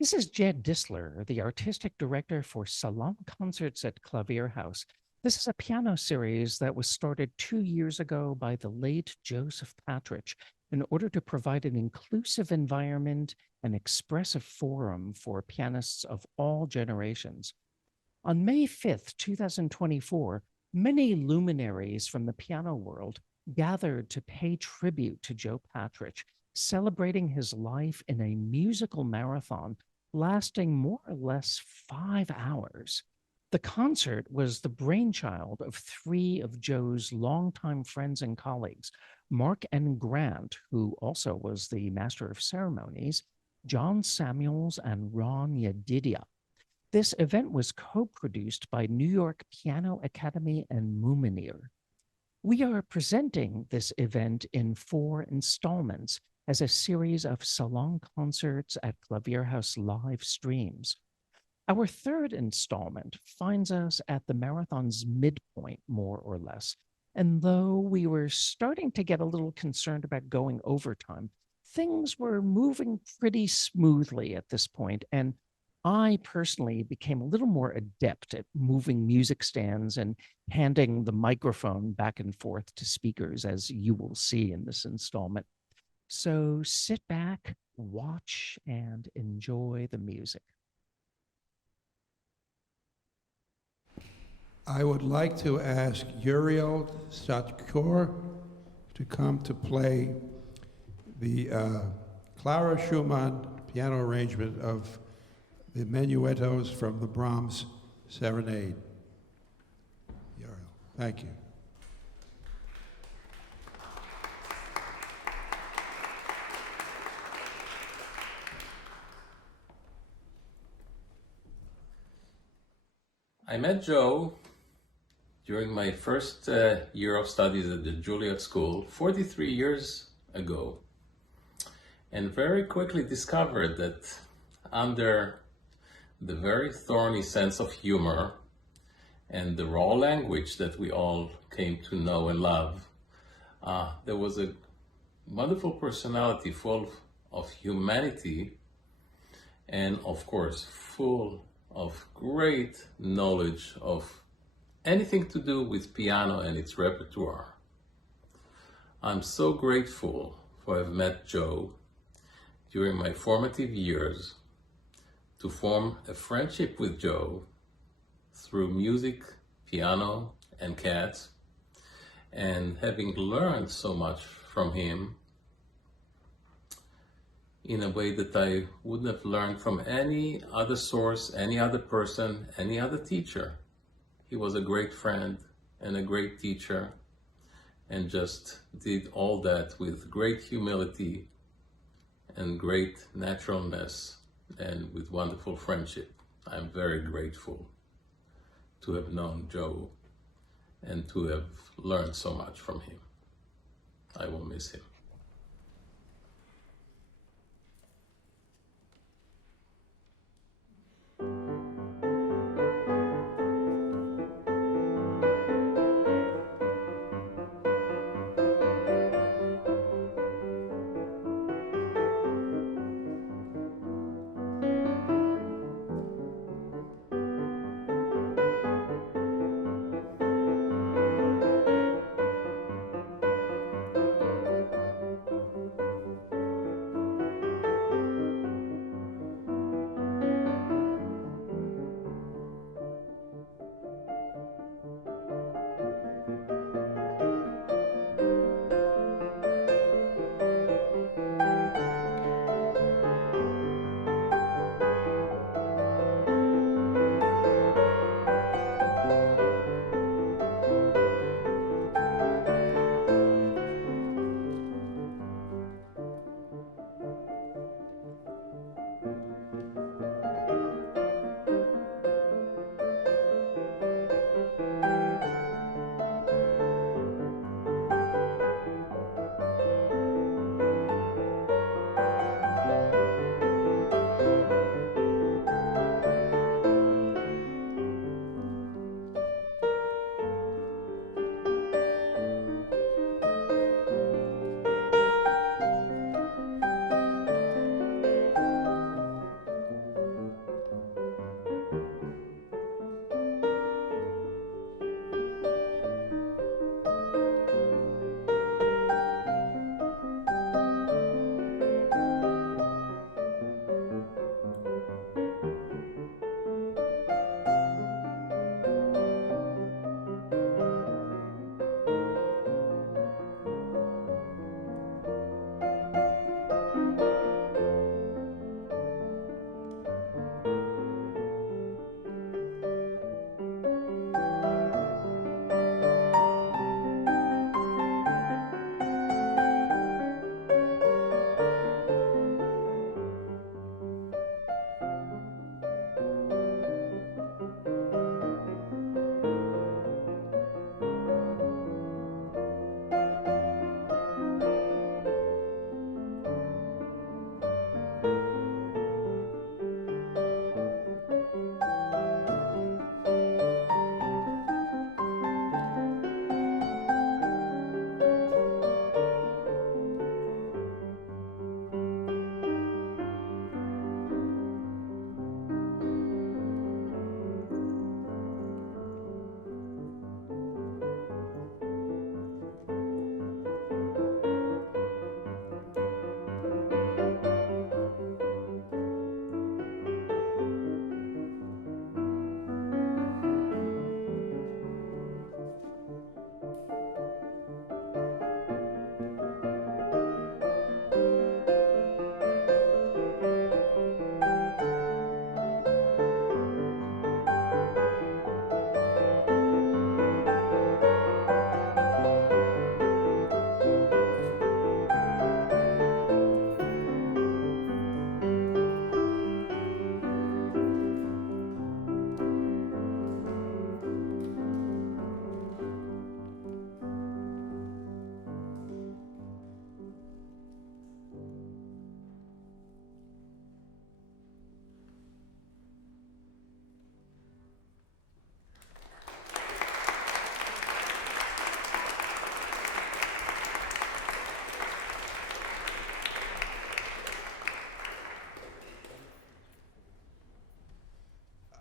This is Jed Distler, the artistic director for Salon Concerts at Clavier House. This is a piano series that was started 2 years ago by the late Joseph Patrych in order to provide an inclusive environment and expressive forum for pianists of all generations. On May 5th, 2024, many luminaries from the piano world gathered to pay tribute to Joe Patrych, celebrating his life in a musical marathon lasting more or less 5 hours. The concert was the brainchild of three of Joe's longtime friends and colleagues, Mark N. Grant, who also was the master of ceremonies, John Samuels, and Ronn Yedidia. This event was co-produced by New York Piano Academy and Muminir. We are presenting this event in 4 installments as a series of Salon Concerts at Clavier House live streams. Our third installment finds us at the marathon's midpoint, more or less. And though we were starting to get a little concerned about going overtime, things were moving pretty smoothly at this point, and I personally became a little more adept at moving music stands and handing the microphone back and forth to speakers, as you will see in this installment. So sit back, watch, and enjoy the music. I would like to ask Uriel Satkur to come to play the Clara Schumann piano arrangement of the Menuettos from the Brahms Serenade. Uriel, thank you. I met Joe during my first year of studies at the Juilliard School 43 years ago, and very quickly discovered that under the very thorny sense of humor and the raw language that we all came to know and love, there was a wonderful personality full of humanity and, of course, full of great knowledge of anything to do with piano and its repertoire. I'm so grateful for having met Joe during my formative years, to form a friendship with Joe through music, piano, and cats, and having learned so much from him in a way that I wouldn't have learned from any other source, any other person, any other teacher. He was a great friend and a great teacher, and just did all that with great humility and great naturalness and with wonderful friendship. I'm very grateful to have known Joe and to have learned so much from him. I will miss him.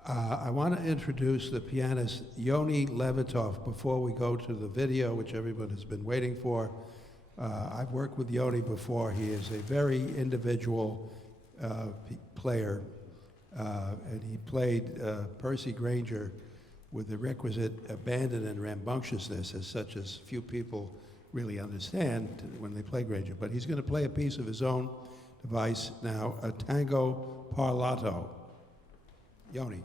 I want to introduce the pianist Yoni Levitov before we go to the video, which everyone has been waiting for. I've worked with Yoni before. He is a very individual player, and he played Percy Granger with the requisite abandon and rambunctiousness, as such as few people really understand when they play Granger. But he's going to play a piece of his own device now, a tango parlato. Yoni.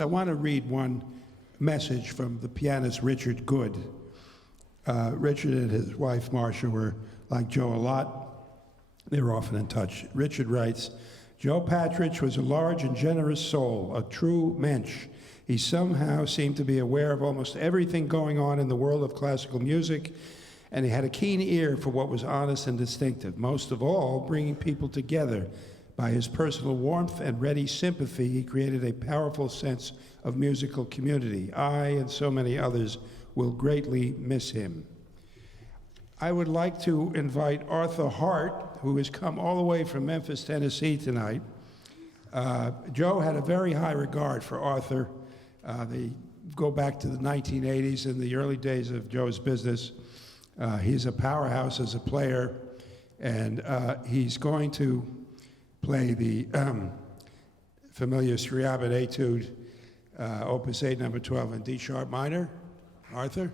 I want to read one message from the pianist Richard Good. Richard and his wife Marcia were like Joe a lot. They were often in touch. Richard writes, Joe Patrych was a large and generous soul, a true mensch. He somehow seemed to be aware of almost everything going on in the world of classical music, and he had a keen ear for what was honest and distinctive. Most of all, bringing people together. By his personal warmth and ready sympathy, he created a powerful sense of musical community. I and so many others will greatly miss him. I would like to invite Arthur Hart, who has come all the way from Memphis, Tennessee tonight. Joe had a very high regard for Arthur. They go back to the 1980s and the early days of Joe's business. He's a powerhouse as a player, and he's going to play the familiar Scriabin Etude, Opus 8, number 12 in D sharp minor. Arthur?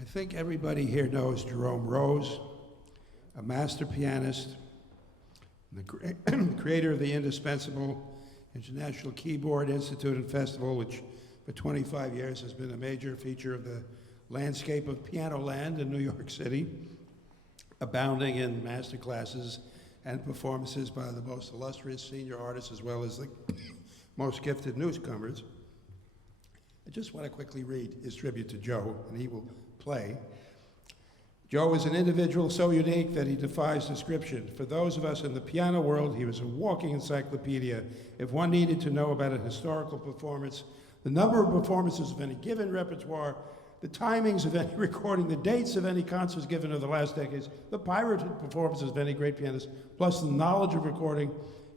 I think everybody here knows Jerome Rose, a master pianist, the creator of the indispensable International Keyboard Institute and Festival, which for 25 years has been a major feature of the landscape of piano land in New York City, abounding in master classes and performances by the most illustrious senior artists as well as the most gifted newcomers. I just want to quickly read his tribute to Joe, and he will play. Joe is an individual so unique that he defies description. For those of us in the piano world, he was a walking encyclopedia. If one needed to know about a historical performance, the number of performances of any given repertoire, the timings of any recording, the dates of any concerts given over the last decades, the pirated performances of any great pianist, plus the knowledge of recording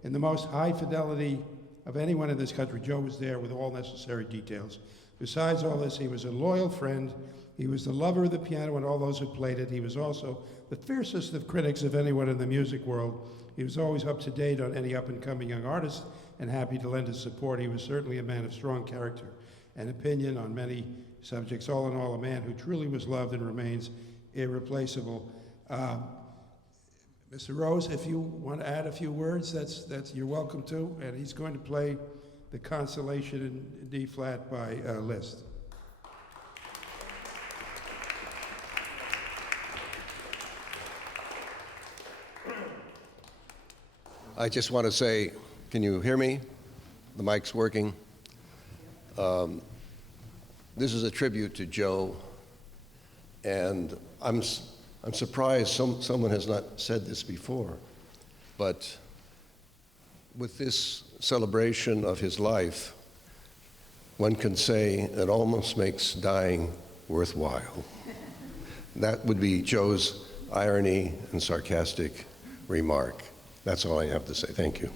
in the most high fidelity of anyone in this country, Joe was there with all necessary details. Besides all this, he was a loyal friend. He was the lover of the piano and all those who played it. He was also the fiercest of critics of anyone in the music world. He was always up to date on any up-and-coming young artist and happy to lend his support. He was certainly a man of strong character and opinion on many subjects. All in all, a man who truly was loved and remains irreplaceable. Mr. Rose, if you want to add a few words, that's you're welcome to. And he's going to play the Consolation in D flat by Liszt. I just want to say, can you hear me? The mic's working. This is a tribute to Joe, and I'm surprised someone has not said this before, but with this celebration of his life, one can say it almost makes dying worthwhile. That would be Joe's irony and sarcastic remark. That's all I have to say. Thank you.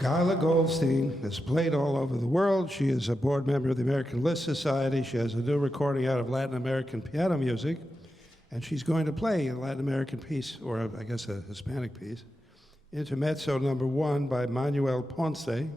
Gila Goldstein has played all over the world. She is a board member of the American Liszt Society. She has a new recording out of Latin American piano music, and she's going to play a Latin American piece, or I guess a Hispanic piece, Intermezzo number 1 by Manuel Ponce.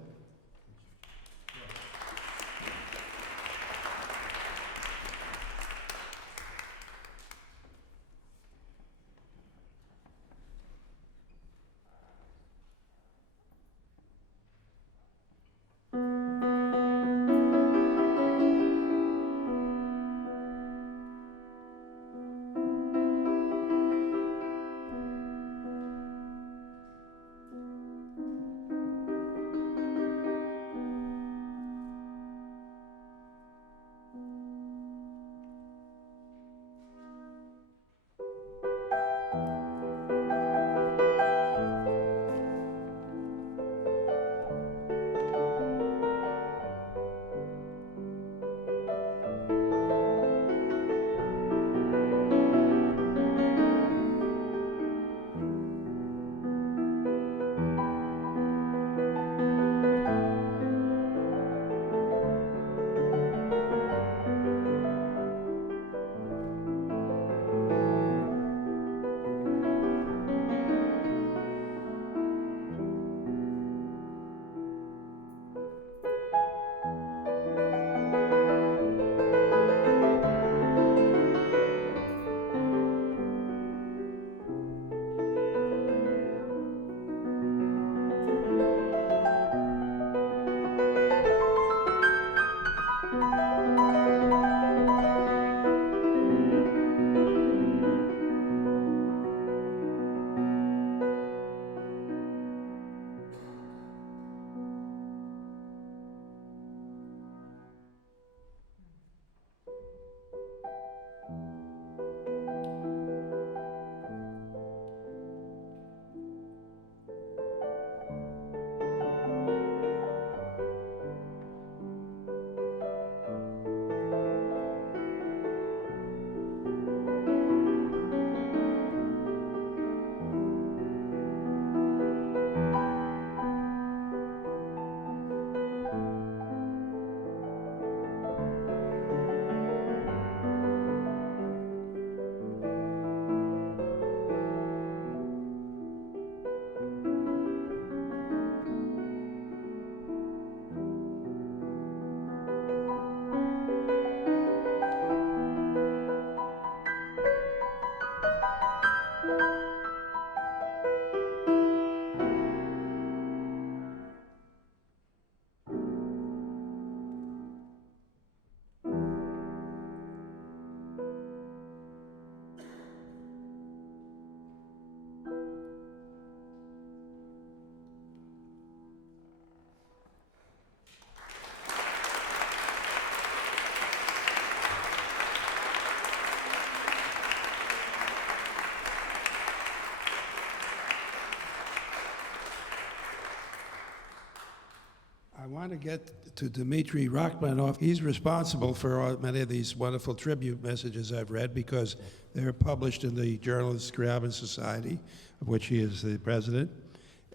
want to get to Dmitry Rachmaninoff. He's responsible for many of these wonderful tribute messages I've read because they're published in the Journal of the Scriabin Society, of which he is the president.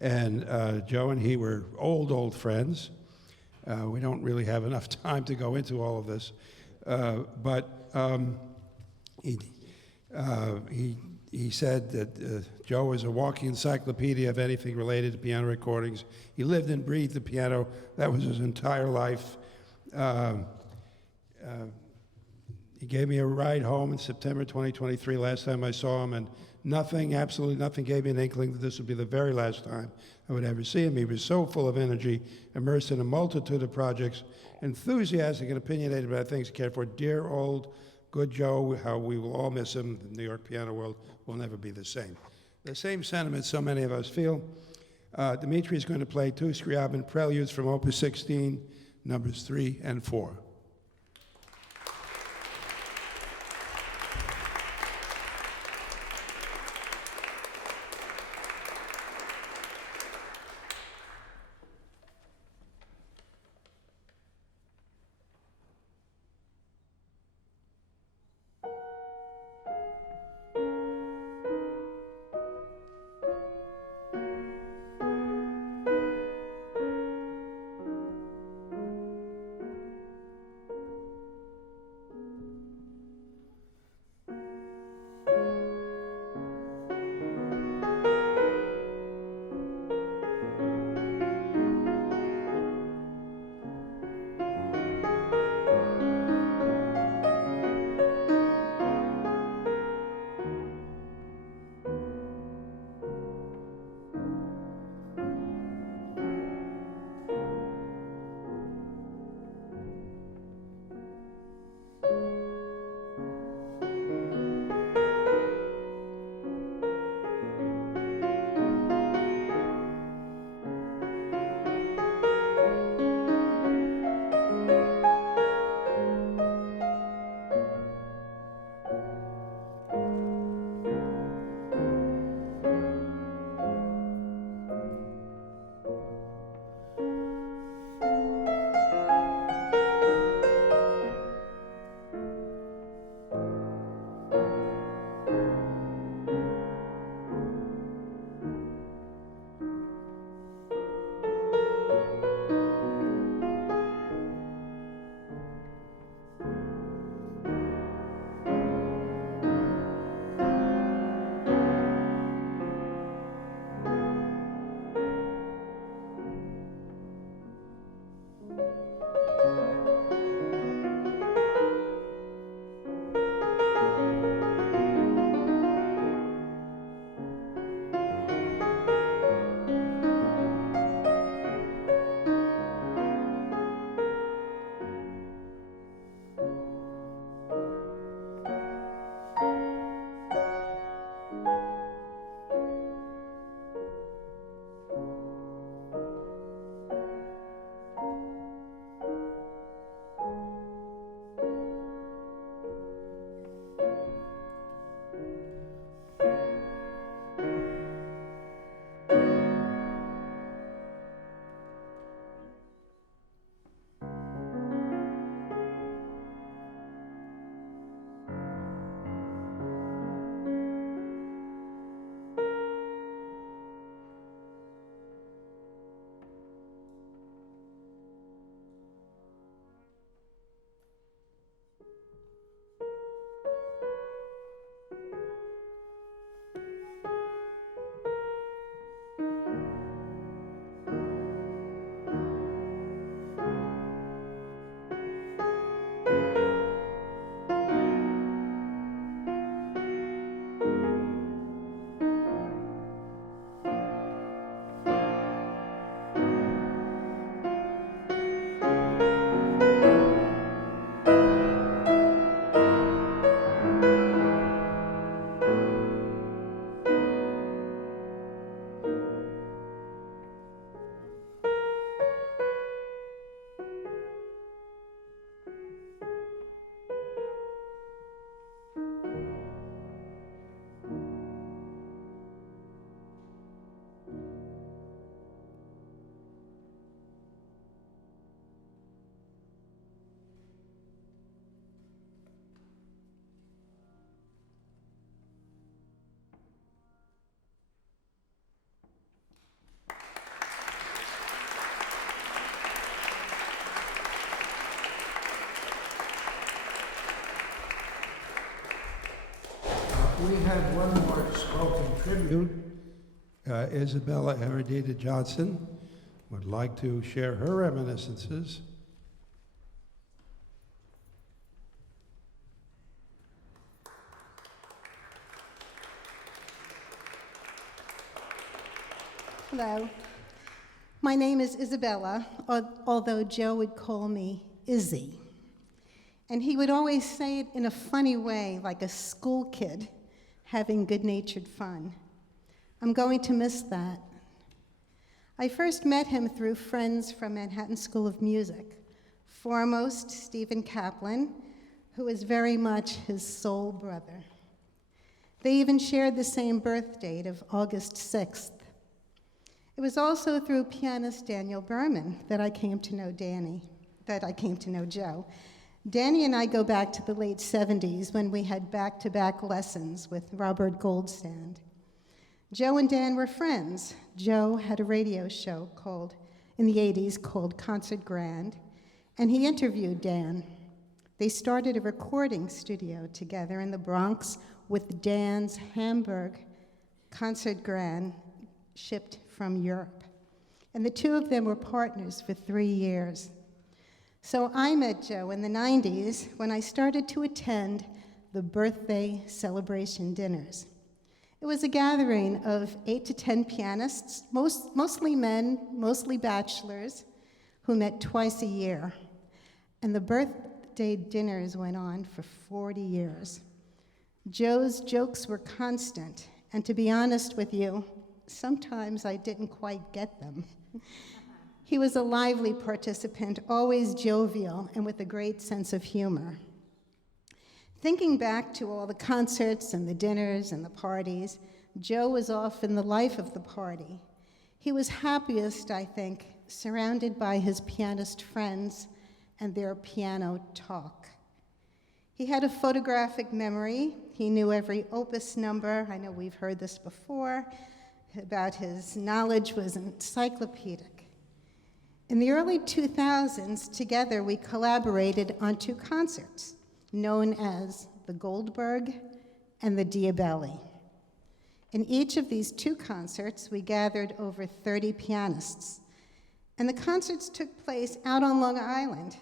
And Joe and he were old friends. We don't really have enough time to go into all of this. But he said that Joe was a walking encyclopedia of anything related to piano recordings. He lived and breathed the piano. That was his entire life. He gave me a ride home in September 2023, last time I saw him, and nothing, absolutely nothing, gave me an inkling that this would be the very last time I would ever see him. He was so full of energy, immersed in a multitude of projects, enthusiastic and opinionated about things he cared for. Dear old good Joe, how we will all miss him. The New York piano world will never be the same. The same sentiment so many of us feel. Dmitry is going to play two Scriabin preludes from Opus 16, numbers 3 and 4. We have one more spoken tribute. Isabella Yedidia Johnson would like to share her reminiscences. Hello. My name is Isabella, although Joe would call me Izzy. And he would always say it in a funny way, like a school kid having good-natured fun. I'm going to miss that. I first met him through friends from Manhattan School of Music, foremost Stephen Kaplan, who is very much his soul brother. They even shared the same birth date of August 6th. It was also through pianist Daniel Berman that I came to know Joe. Danny and I go back to the late 70s when we had back-to-back lessons with Robert Goldstand. Joe and Dan were friends. Joe had a radio show in the 80s called Concert Grand, and he interviewed Dan. They started a recording studio together in the Bronx with Dan's Hamburg Concert Grand shipped from Europe. And the two of them were partners for 3 years. So I met Joe in the 90s when I started to attend the birthday celebration dinners. It was a gathering of 8 to 10 pianists, mostly men, mostly bachelors, who met twice a year. And the birthday dinners went on for 40 years. Joe's jokes were constant, and to be honest with you, sometimes I didn't quite get them. He was a lively participant, always jovial and with a great sense of humor. Thinking back to all the concerts and the dinners and the parties, Joe was often the life of the party. He was happiest, I think, surrounded by his pianist friends and their piano talk. He had a photographic memory. He knew every opus number. I know we've heard this before. About his knowledge was encyclopedic. In the early 2000s, together we collaborated on 2 concerts, known as the Goldberg and the Diabelli. In each of these 2 concerts, we gathered over 30 pianists. And the concerts took place out on Long Island.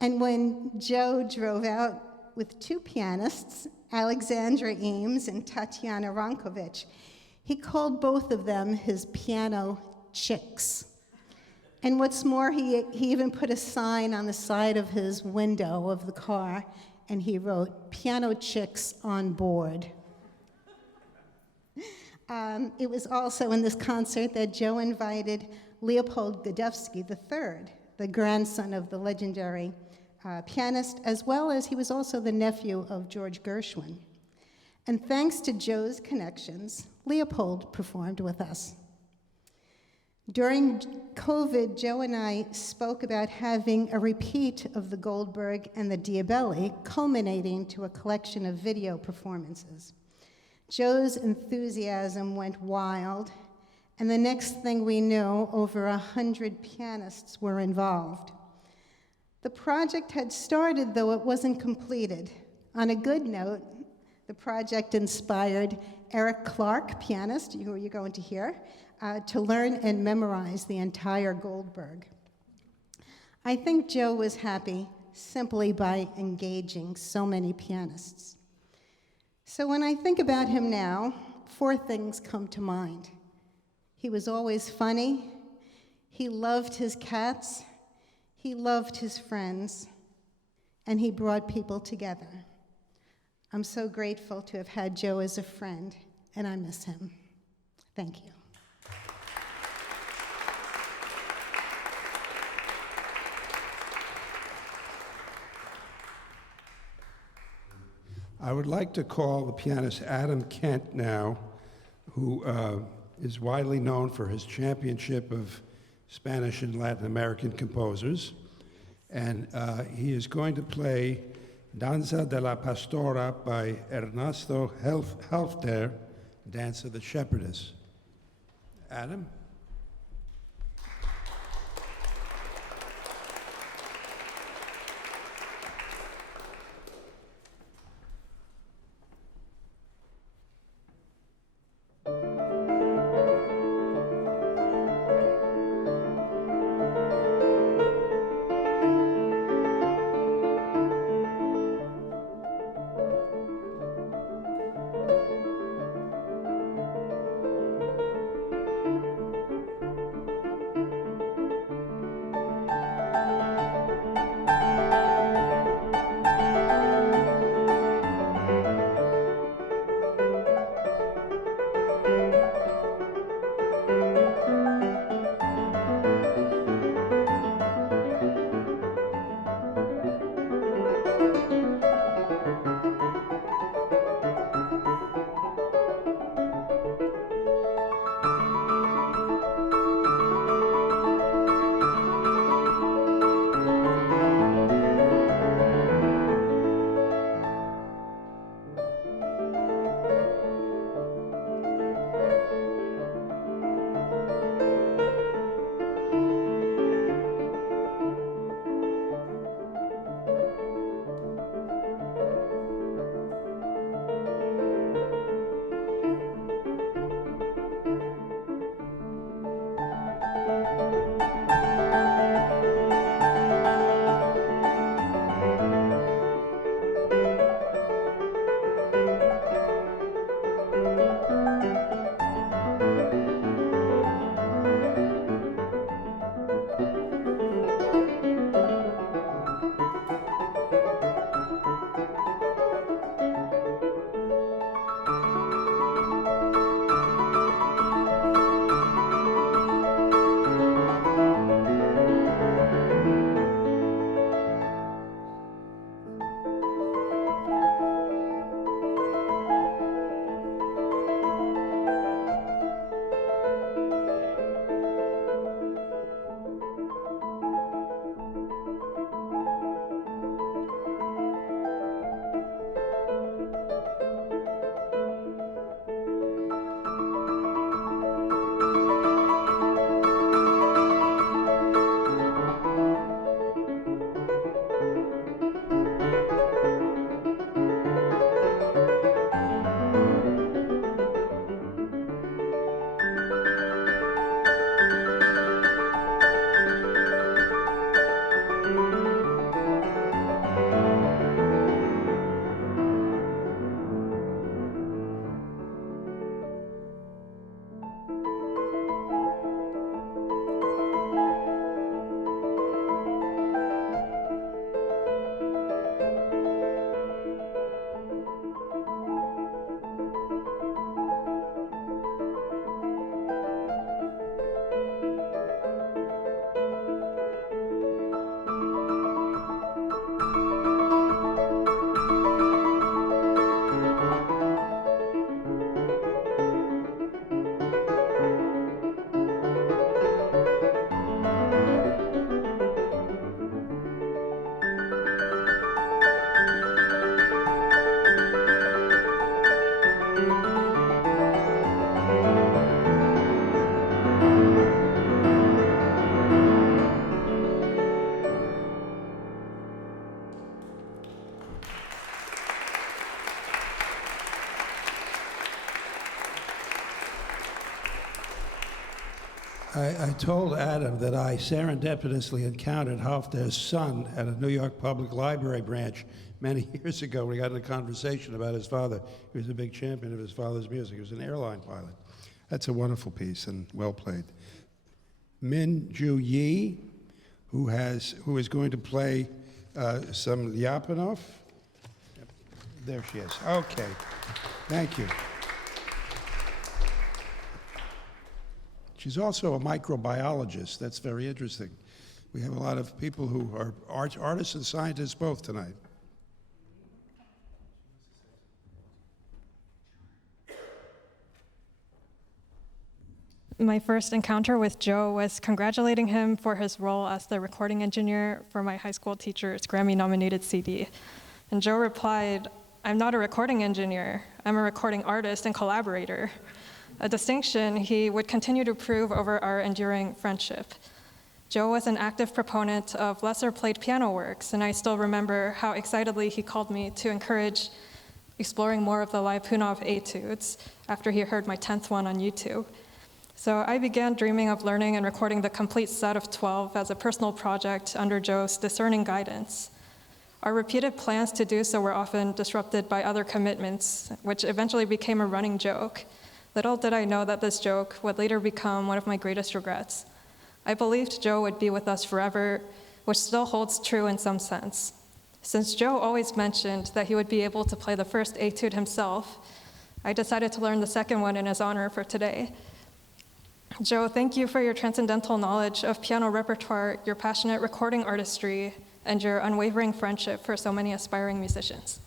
And when Joe drove out with 2 pianists, Alexandra Eames and Tatiana Rankovich, he called both of them his piano chicks. And what's more, he even put a sign on the side of his window of the car, and he wrote, "Piano chicks on board." It was also in this concert that Joe invited Leopold Godowsky III, the grandson of the legendary pianist, as well as he was also the nephew of George Gershwin. And thanks to Joe's connections, Leopold performed with us. During COVID, Joe and I spoke about having a repeat of the Goldberg and the Diabelli, culminating to a collection of video performances. Joe's enthusiasm went wild, and the next thing we knew, over 100 pianists were involved. The project had started, though it wasn't completed. On a good note, the project inspired Eric Clark, pianist, who you're going to hear, to learn and memorize the entire Goldberg. I think Joe was happy simply by engaging so many pianists. So when I think about him now, 4 things come to mind. He was always funny, he loved his cats, he loved his friends, and he brought people together. I'm so grateful to have had Joe as a friend, and I miss him. Thank you. I would like to call the pianist Adam Kent now, who is widely known for his championship of Spanish and Latin American composers. And he is going to play Danza de la Pastora by Ernesto Halfter, Dance of the Shepherdess. Adam? I told Adam that I serendipitously encountered Hofstadter's son at a New York Public Library branch many years ago. We got in a conversation about his father. He was a big champion of his father's music. He was an airline pilot. That's a wonderful piece and well played. Min Ju Yi, who is going to play some Lyapunov. There she is. Okay. Thank you. She's also a microbiologist. That's very interesting. We have a lot of people who are artists and scientists both tonight. My first encounter with Joe was congratulating him for his role as the recording engineer for my high school teacher's Grammy-nominated CD. And Joe replied, "I'm not a recording engineer. I'm a recording artist and collaborator," a distinction he would continue to prove over our enduring friendship. Joe was an active proponent of lesser-played piano works, and I still remember how excitedly he called me to encourage exploring more of the Lyapunov etudes after he heard my 10th one on YouTube. So I began dreaming of learning and recording the complete set of 12 as a personal project under Joe's discerning guidance. Our repeated plans to do so were often disrupted by other commitments, which eventually became a running joke. Little did I know that this joke would later become one of my greatest regrets. I believed Joe would be with us forever, which still holds true in some sense. Since Joe always mentioned that he would be able to play the first etude himself, I decided to learn the second one in his honor for today. Joe, thank you for your transcendental knowledge of piano repertoire, your passionate recording artistry, and your unwavering friendship for so many aspiring musicians.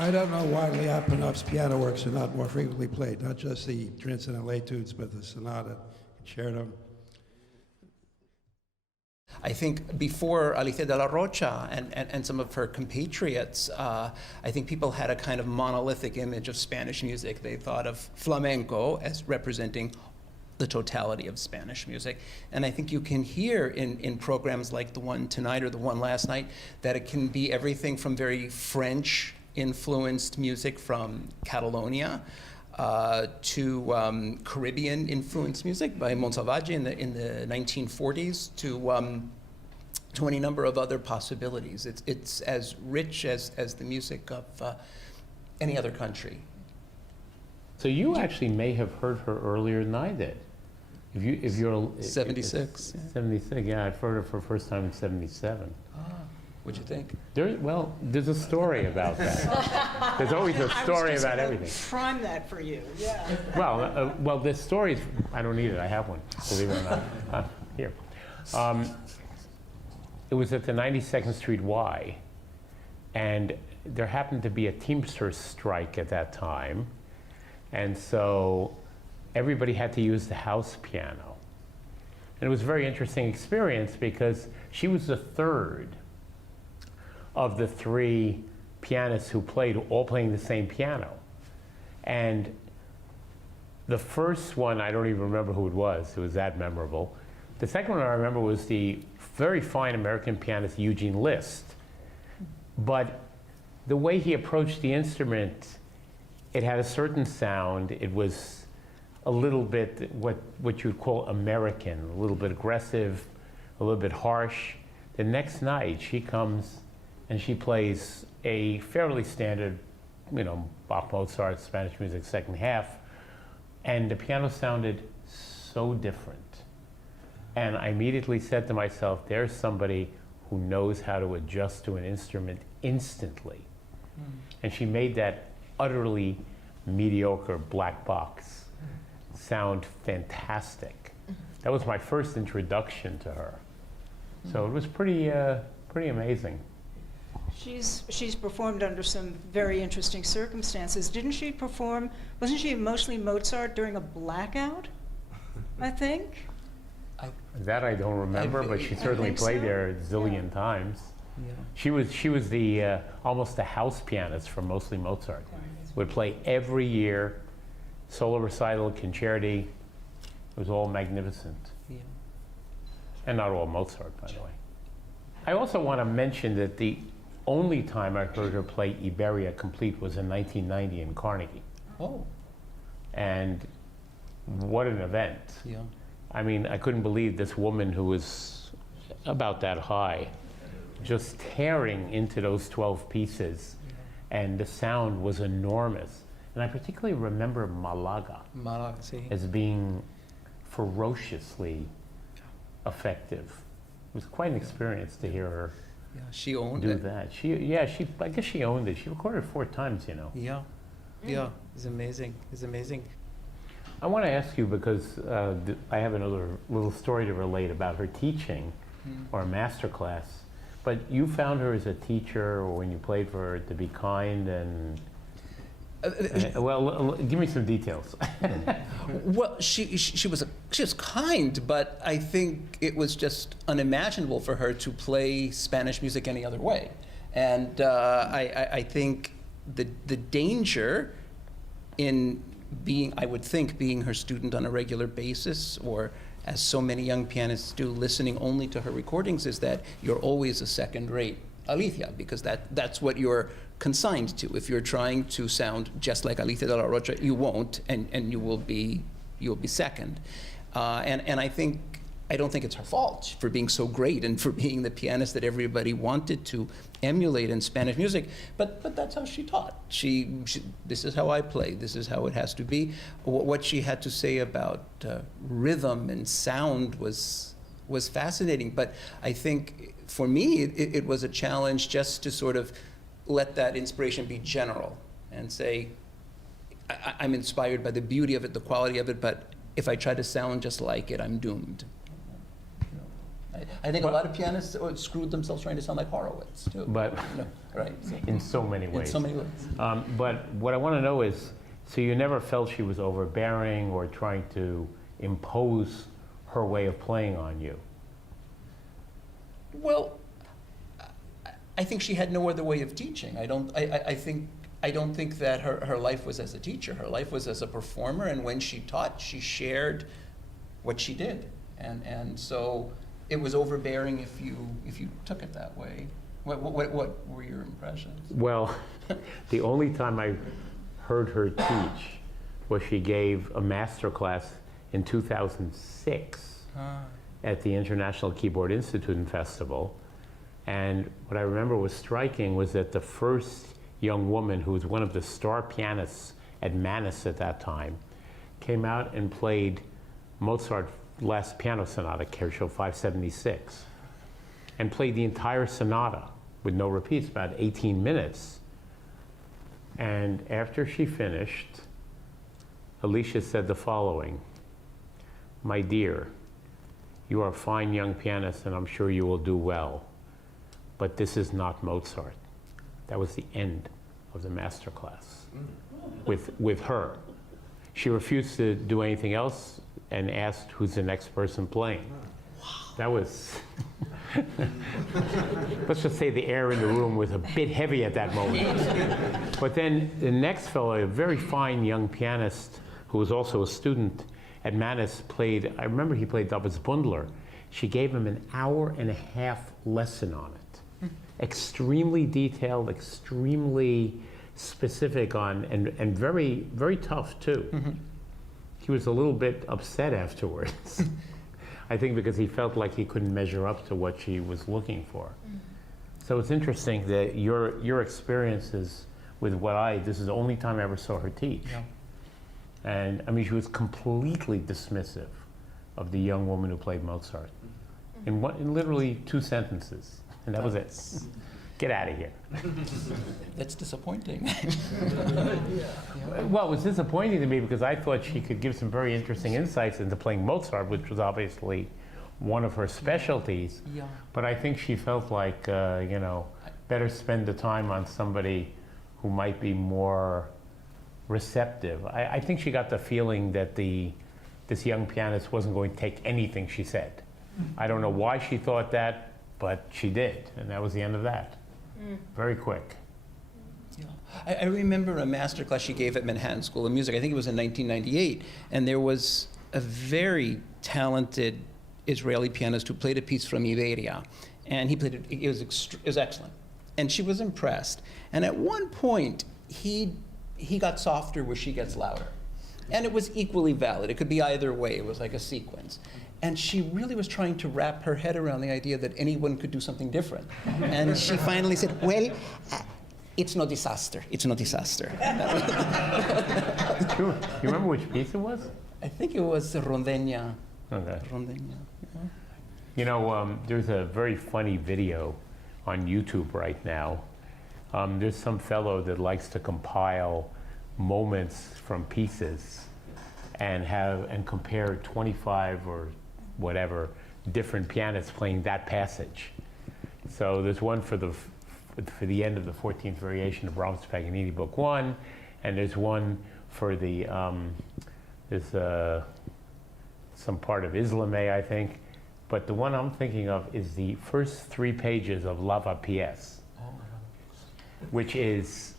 I don't know why Liapinov's piano works are not more frequently played, not just the Transcendental Etudes, but the Sonata, Concerto. I think before Alicia de la Rocha and some of her compatriots, I think people had a kind of monolithic image of Spanish music. They thought of flamenco as representing the totality of Spanish music. And I think you can hear in programs like the one tonight or the one last night that it can be everything from very French-influenced music from Catalonia to Caribbean-influenced music by Monsalvatge in the 1940s to any number of other possibilities. It's as rich as the music of any other country. So you actually may have heard her earlier than I did. If you're 76. 76, yeah, I've heard her for the first time in 77. What'd you think? There's a story about that. There's always a story about everything. Prime that for you, yeah. Well, the stories, I don't need it, I have one, believe it or not. Here. It was at the 92nd Street Y, and there happened to be a Teamsters strike at that time, and so everybody had to use the house piano. And it was a very interesting experience because she was the third of the three pianists who played, all playing the same piano. And the first one, I don't even remember who it was that memorable. The second one I remember was the very fine American pianist Eugene List. But the way he approached the instrument, it had a certain sound. It was a little bit what you'd call American, a little bit aggressive, a little bit harsh. The next night she comes and she plays a fairly standard, Bach, Mozart, Spanish music second half, and the piano sounded so different. And I immediately said to myself, there's somebody who knows how to adjust to an instrument instantly. And she made that utterly mediocre black box sound fantastic. That was my first introduction to her. So it was pretty amazing. She's performed under some very interesting circumstances. Didn't she perform, wasn't she mostly Mozart during a blackout, I think? That I don't remember, but she certainly played there a zillion times. Yeah. She was the almost the house pianist for mostly Mozart. Would play every year, solo recital, concerti. It was all magnificent. Yeah. And not all Mozart, by the way. I also want to mention that the only time I heard her play Iberia complete was in 1990 in Carnegie. Oh. And what an event. Yeah. I mean, I couldn't believe this woman who was about that high, just tearing into those 12 pieces, and the sound was enormous. And I particularly remember Malaga as being ferociously effective. It was quite an experience to hear her she owned do it. that. I guess she owned it. She recorded 4 times, Yeah, it's amazing. It's amazing. I want to ask you, because I have another little story to relate about her teaching or a master class. But you found her as a teacher, or when you played for her, to be kind and well, give me some details. Well, she was kind, but I think it was just unimaginable for her to play Spanish music any other way. And I think the danger in being, I would think, being her student on a regular basis, or as so many young pianists do, listening only to her recordings, is that you're always a second-rate Alicia, because that's what you're consigned to. If you're trying to sound just like Alicia de la Rocha, you won't, and you'll be second. And I don't think it's her fault for being so great and for being the pianist that everybody wanted to emulate in Spanish music, but that's how she taught. This is how I play, this is how it has to be. What she had to say about rhythm and sound was fascinating, but I think for me it was a challenge just to sort of let that inspiration be general and say, I'm inspired by the beauty of it, the quality of it, but if I try to sound just like it, I'm doomed. I think a lot of pianists screwed themselves trying to sound like Horowitz, too. But Right. So, in so many in ways. so many ways. But what I want to know is, so you never felt she was overbearing or trying to impose her way of playing on you? Well, I think she had no other way of teaching. I don't think that her life was as a teacher. Her life was as a performer, and when she taught, she shared what she did. And so it was overbearing if you took it that way. What were your impressions? Well, the only time I heard her teach was she gave a master class in 2006 at the International Keyboard Institute and Festival. And what I remember was striking was that the first young woman, who was one of the star pianists at Pianist at that time, came out and played Mozart's Last Piano Sonata, Kershel 576, and played the entire sonata with no repeats, about 18 minutes. And after she finished, Alicia said the following: "My dear, you are a fine young pianist and I'm sure you will do well, but this is not Mozart." That was the end of the master class with her. She refused to do anything else and asked who's the next person playing. Wow. That was, let's just say the air in the room was a bit heavy at that moment. But then the next fellow, a very fine young pianist who was also a student at Pianist, played, I remember he played David's Bundler. She gave him an hour-and-a-half lesson on it. Extremely detailed, extremely specific on, and very, very tough too. Mm-hmm. He was a little bit upset afterwards. I think because he felt like he couldn't measure up to what she was looking for. Mm-hmm. So it's interesting that your experiences with this is the only time I ever saw her teach. Yeah. And I mean, she was completely dismissive of the young woman who played Mozart. In literally 2 sentences. And that was it. Get out of here. That's disappointing. Well, it was disappointing to me because I thought she could give some very interesting insights into playing Mozart, which was obviously one of her specialties. Yeah. But I think she felt like, better spend the time on somebody who might be more receptive. I think she got the feeling that this young pianist wasn't going to take anything she said. I don't know why she thought that, but she did, and that was the end of that. Very quick. Yeah. I remember a master class she gave at Manhattan School of Music. I think it was in 1998, and there was a very talented Israeli pianist who played a piece from Yedidia, and he played it. It was excellent, and she was impressed. And at one point, he got softer where she gets louder, and it was equally valid. It could be either way. It was like a sequence. And she really was trying to wrap her head around the idea that anyone could do something different. And she finally said, well, it's no disaster. It's no disaster. You remember which piece it was? I think it was Rondegna. Okay. Rondegna. Yeah. You know, there's a very funny video on YouTube right now. There's some fellow that likes to compile moments from pieces and compare 25 or whatever different pianists playing that passage. So there's one for the end of the 14th variation of Brahms' Paganini Book 1, and there's one for the some part of Islame, I think. But the one I'm thinking of is the first 3 pages of Lava Pièce, which is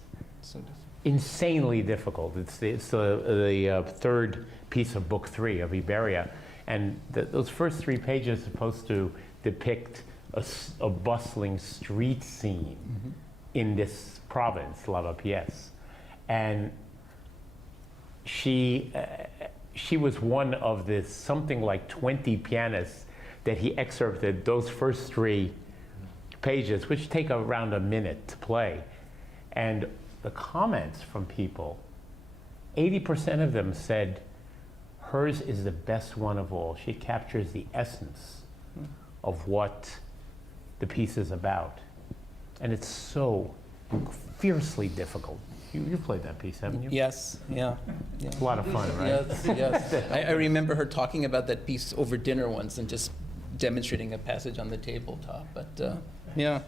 insanely difficult. It's the third piece of Book 3 of Iberia, and those first 3 pages are supposed to depict a bustling street scene in this province, Lava Pièce, and she was one of the something like 20 pianists that he excerpted those first 3 pages, which take around a minute to play, and the comments from people, 80% of them said, hers is the best one of all. She captures the essence of what the piece is about. And it's so fiercely difficult. You've played that piece, haven't you? Yes, yeah. It's a lot of fun, right? Yes, yes. I remember her talking about that piece over dinner once and just demonstrating a passage on the tabletop. But yeah.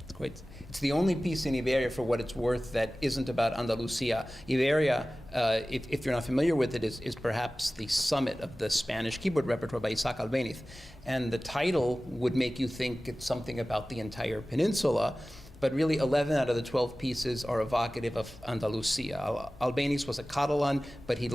It's quite. It's the only piece in Iberia, for what it's worth, that isn't about Andalusia. Iberia, if you're not familiar with it, is perhaps the summit of the Spanish keyboard repertoire by Isaac Albéniz. And the title would make you think it's something about the entire peninsula, but really 11 out of the 12 pieces are evocative of Andalusia. Albéniz was a Catalan, but he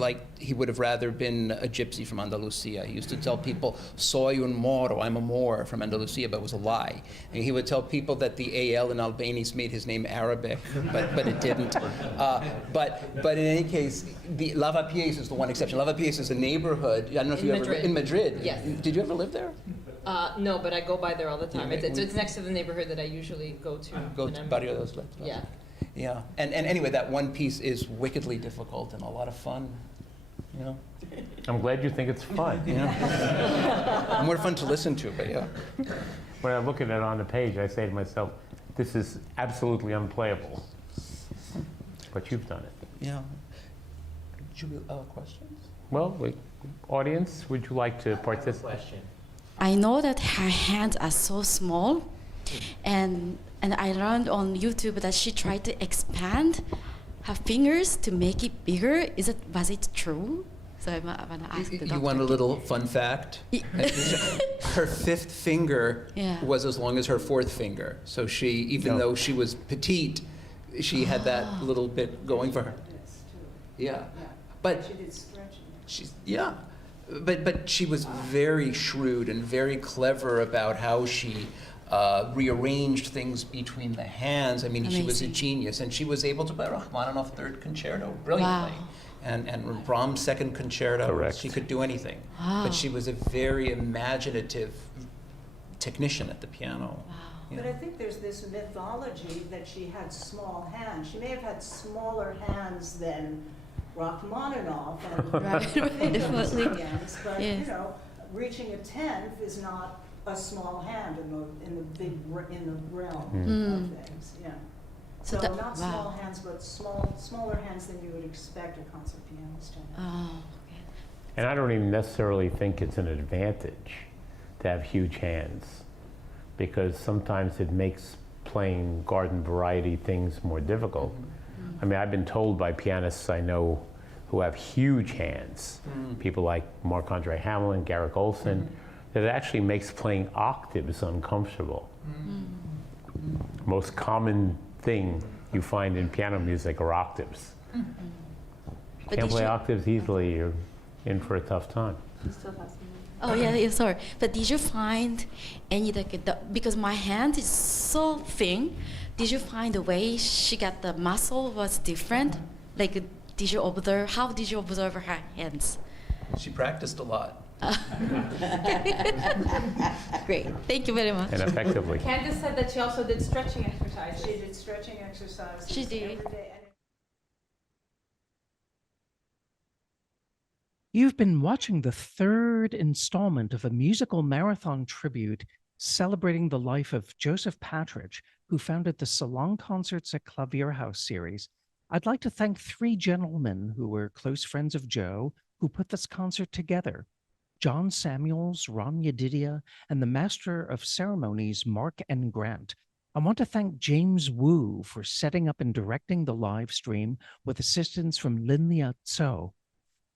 would have rather been a gypsy from Andalusia. He used to tell people, soy un moro, I'm a Moor from Andalusia, but it was a lie. And he would tell people that the AL in Albéniz made his name Arabic, but it didn't. But in any case, the Lavapiés is the one exception. Lavapiés is a neighborhood, I don't know if you ever, in Madrid. Yes. Did you ever live there? No, but I go by there all the time. It's next to the neighborhood that I usually go to. Go to Barrio de los Letras. Yeah. Yeah, and anyway, that one piece is wickedly difficult and a lot of fun, you know. I'm glad you think it's fun. Yeah. More fun to listen to, but yeah. When I look at it on the page, I say to myself, this is absolutely unplayable. But you've done it. Yeah. Julie, questions? Well, audience, would you like to participate? I know that her hands are so small, and I learned on YouTube that she tried to expand her fingers to make it bigger. Was it true? So I want to ask the doctor. You want a little fun fact? Her fifth finger was as long as her fourth finger. So she, even though she was petite, she had that little bit going for her. Yeah. But She did stretching. But she was very shrewd and very clever about how she rearranged things between the hands. I mean, she was a genius, and she was able to play Rachmaninoff Third Concerto brilliantly, and Brahms Second Concerto. Correct. She could do anything, but she was a very imaginative technician at the piano. But I think there's this mythology that she had small hands. She may have had smaller hands than Rachmaninoff and Definitely. hands, but you know, reaching a 10th is not a small hand in the realm of things. Yeah. So not small hands, but smaller hands than you would expect a concert pianist to have. Oh, okay. And I don't even necessarily think it's an advantage to have huge hands, because sometimes it makes playing garden variety things more difficult. I mean, I've been told by pianists I know who have huge hands, people like Marc-Andre Hamelin, Garrick Olson, that it actually makes playing octaves uncomfortable. Most common thing you find in piano music are octaves. If you can't play octaves easily, you're in for a tough time. Oh yeah, sorry. But did you find any because my hand is so thin? Did you find the way she got the muscle was different? Like, did you observe? How did you observe her hands? She practiced a lot. Great, thank you very much. And effectively. Candace said that she also did stretching exercises. She did stretching exercises. She did. Every day. You've been watching the third installment of a musical marathon tribute celebrating the life of Joseph Patrych, who founded the Salon Concerts at Klavierhaus series. I'd like to thank three gentlemen who were close friends of Joe who put this concert together: John Samuels, Ronn Yedidia, and the Master of Ceremonies, Mark N. Grant. I want to thank James Wu for setting up and directing the live stream with assistance from Linlia Tso.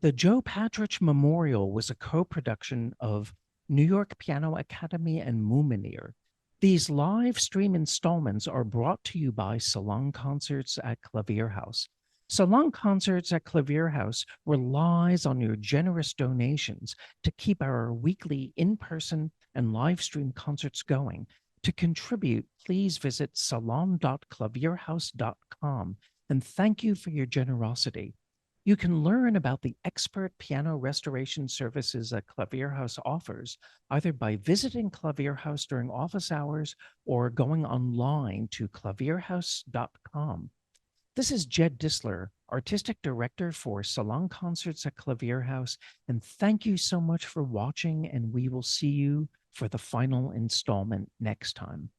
The Joe Patrych Memorial was a co-production of New York Piano Academy and Moomineer. These live stream installments are brought to you by Salon Concerts at Klavierhaus. Salon Concerts at Klavierhaus relies on your generous donations to keep our weekly in-person and live stream concerts going. To contribute, please visit salon.klavierhaus.com, and thank you for your generosity. You can learn about the expert piano restoration services that Klavierhaus offers either by visiting Klavierhaus during office hours or going online to klavierhaus.com. This is Jed Distler, Artistic Director for Salon Concerts at Klavierhaus, and thank you so much for watching, and we will see you for the final installment next time.